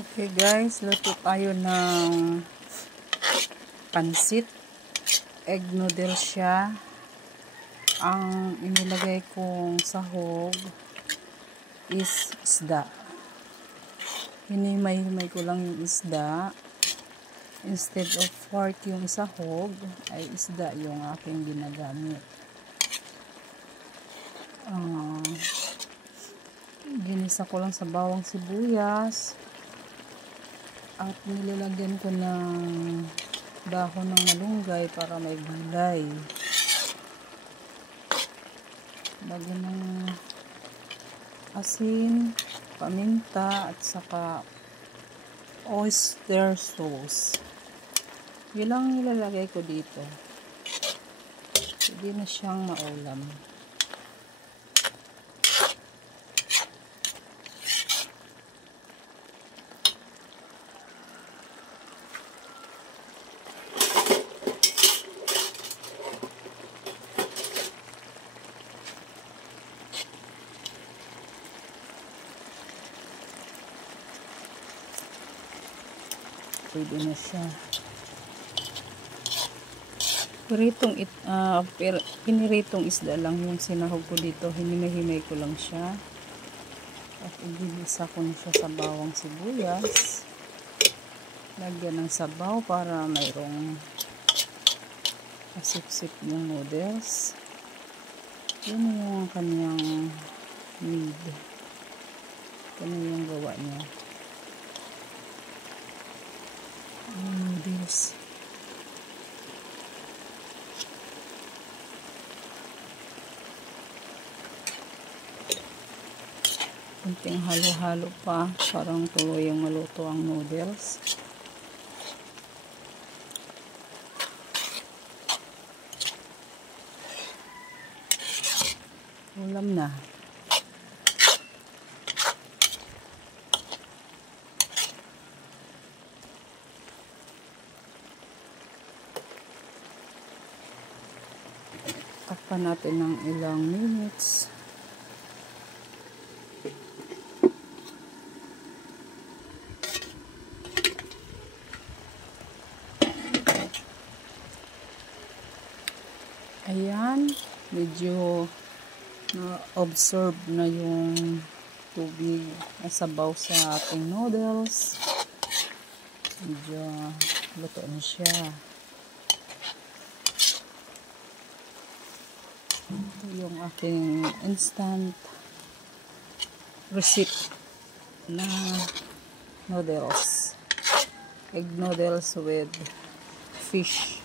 Okay guys, luto tayo ng pansit. Egg noodle siya. Ang inilagay kong sahog is isda. Hinimay-himay ko lang yung isda. Instead of pork yung sahog, ay isda yung aking ginagamit. Ginisa ko lang sa bawang sibuyas. At nilalagyan ko ng dahon ng malunggay para may gulay. Lagyan ng asin, paminta, at saka oyster sauce. Yun lang nilalagay ko dito. Hindi na siyang maulam. Pwede na siya. Piniritong isda lang yung sinahog ko dito. Hinimay-himay ko lang siya. At igigisa ko na siya sa bawang sibuyas. Lagyan ng sabaw para mayroong kasip-sip yung noodles. Yun yung kanyang need. Ito na yung gawa niya. Noodles. Kunting halo-halo pa. Parang tuloy yung maluto ang noodles. Ulam na. Takpan natin ng ilang minutes. Ayan, medyo na-absorb na yung tubig na sabaw sa ating noodles. Medyo luto na siya. Ito yung aking instant recipe na noodles. Egg noodles with fish.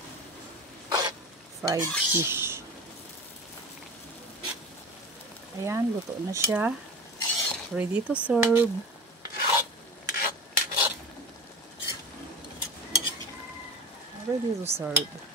Fried fish. Ayan, luto na siya. Ready to serve. Ready to serve.